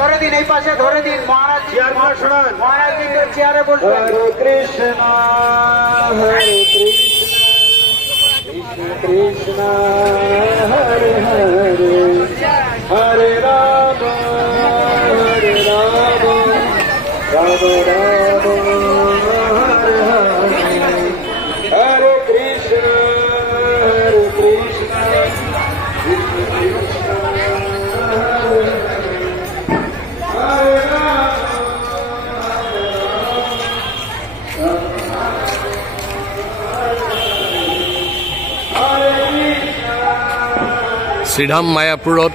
ধরে দিন, এই পাশে ধরে দিন মহারাজ, মহারাজ চেয়ারে বসবেন। হরে কৃষ্ণ হরে কৃষ্ণ কৃষ্ণ হরে হরে, হরে রাম হরে রাম, রাম রাম হরে হরে, হরে কৃষ্ণ হরে কৃষ্ণ কৃষ্ণ কৃষ্ণ শ্ৰীধাম মায়াপুৰত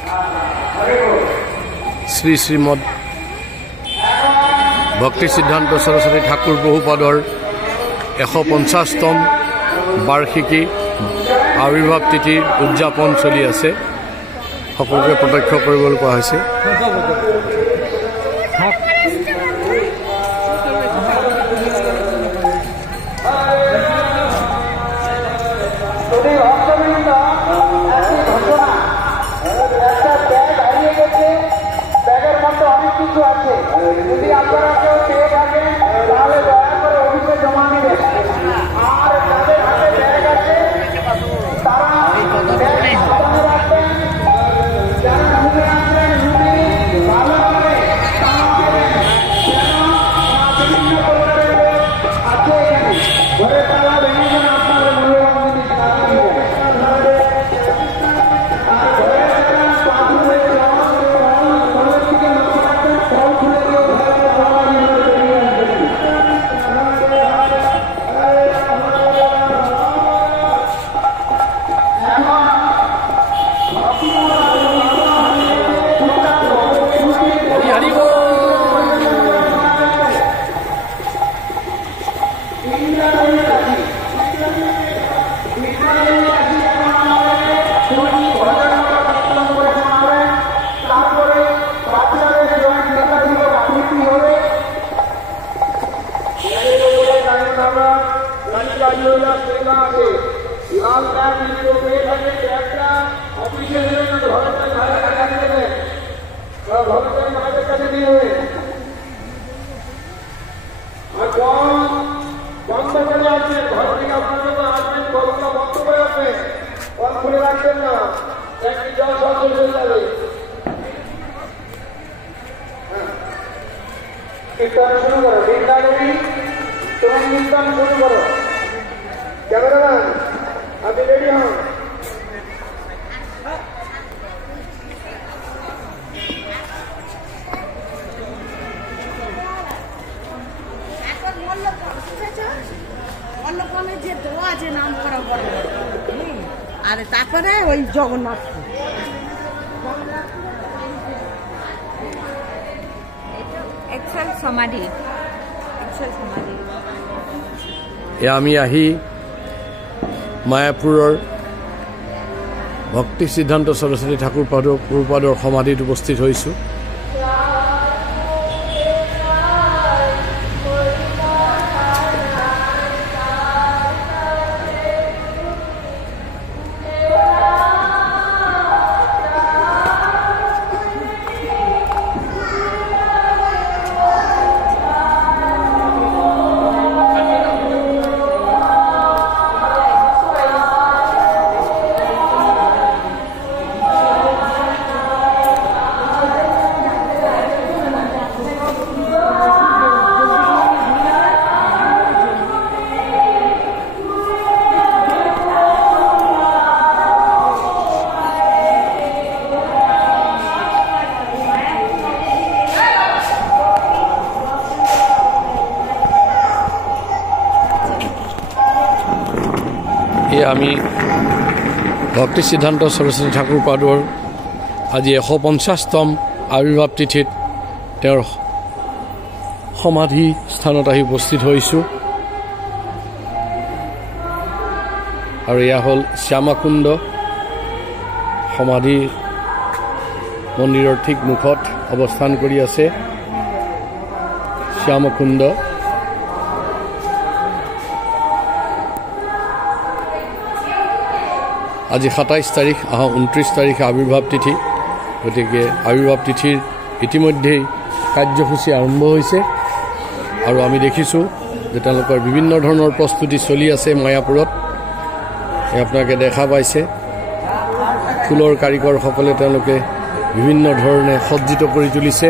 শ্ৰী শ্ৰীমদ ভক্তি সিদ্ধান্ত সৰস্বতী ঠাকুৰ বহুপদৰ 150তম বাৰ্ষিকী আবিৰ্ভাৱ তিথিৰ উদযাপন চলি আছে। সকলোকে প্ৰত্যক্ষ কৰিবলৈ কোৱা হৈছে। ব্যাগের মধ্যে অনেক কিছু আছে, যদি আপনারা কেউ পেয়ে থাকেন তাহলে দয়া করে অফিসে জমা নেবেন। আর যাদের হাতে ব্যাগ আছে তারা ব্যাগ সামনে রাখবেন, যারা ঘুরে আসবেন যদি ভালোভাবে বিভিন্ন প্রকারের আছে এখানে, ঘরে তালা ভেঙে যেন আপনাদের মূল্যবান জিনিস না দিবেন। कीर्तन शुरू करो, बिंदा देवी तुम कीर्तन शुरू करो। कैमरामैन अभी रेडी हो। যে দোয়া যে নাম করা বড় আর তারপরে ওই জগন্নাথ সমাধি। আমি আহি মায়াপুৰৰ ভক্তি সিদ্ধান্ত সৰস্বতী ঠাকুৰ গুৰুপাদৰ সমাধিত উপস্থিত হৈছোঁ। আমি ভক্তি সিদ্ধান্ত সৰস্বতী ঠাকুৰ পাদৰ আজি 150তম আবিৰ্ভাৱ তিথিত তেওঁৰ সমাধি স্থানত আহি উপস্থিত হৈছোঁ। আৰু এয়া হ'ল শ্যামাকুণ্ড সমাধি মন্দিৰৰ ঠিক মুখত অৱস্থান কৰি আছে শ্যামকুণ্ড। আজি 27 তাৰিখ, অহা 29 তাৰিখে আৱিৰ্ভাৱ তিথি। গতিকে আৱিৰ্ভাৱ তিথিৰ ইতিমধ্যেই কাৰ্যসূচী আৰম্ভ হৈছে আৰু আমি দেখিছোঁ যে তেওঁলোকৰ বিভিন্ন ধৰণৰ প্ৰস্তুতি চলি আছে মায়াপুৰত। আপোনালোকে দেখা পাইছে ফুলৰ কাৰিকৰসকলে তেওঁলোকে বিভিন্ন ধৰণে সজ্জিত কৰি তুলিছে।